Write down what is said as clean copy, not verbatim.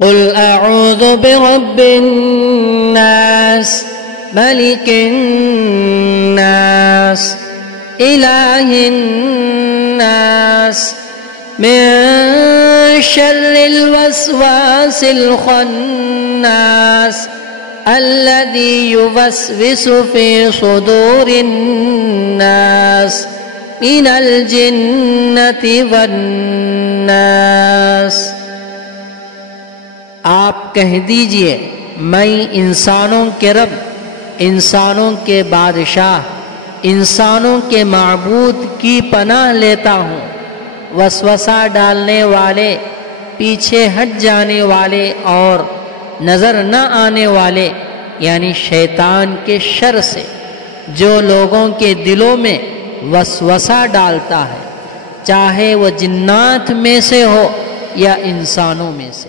قل اعوذ برب الناس ملك الناس الہ الناس من شر الوسواس الخناس الذي يوسوس في صدور الناس من الجنة والناس۔ آپ کہہ دیجئے میں انسانوں کے رب، انسانوں کے بادشاہ، انسانوں کے معبود کی پناہ لیتا ہوں، وسوسہ ڈالنے والے، پیچھے ہٹ جانے والے اور نظر نہ آنے والے یعنی شیطان کے شر سے، جو لوگوں کے دلوں میں وسوسہ ڈالتا ہے، چاہے وہ جنات میں سے ہو یا انسانوں میں سے۔